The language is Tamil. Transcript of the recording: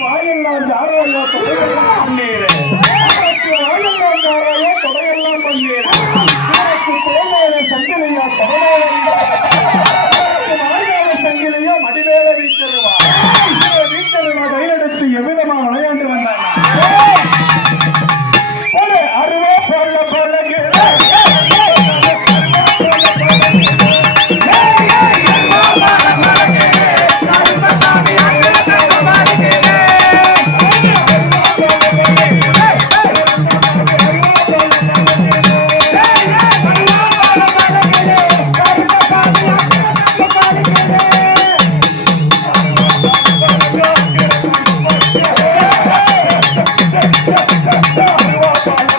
வாயெல்லாம் ஜாராயோ தொடையெல்லாம் பன்னீர் வாயெல்லாம் ஜாராயோ தொடையெல்லாம் பன்னீர் உனக்கு தோலாய சங்கிலியா மாரியாத சங்கிலியோ மடிவேல வீட்டருவா வீட்டருவா கையெடுத்து எவ்விதமா விளையாண்டு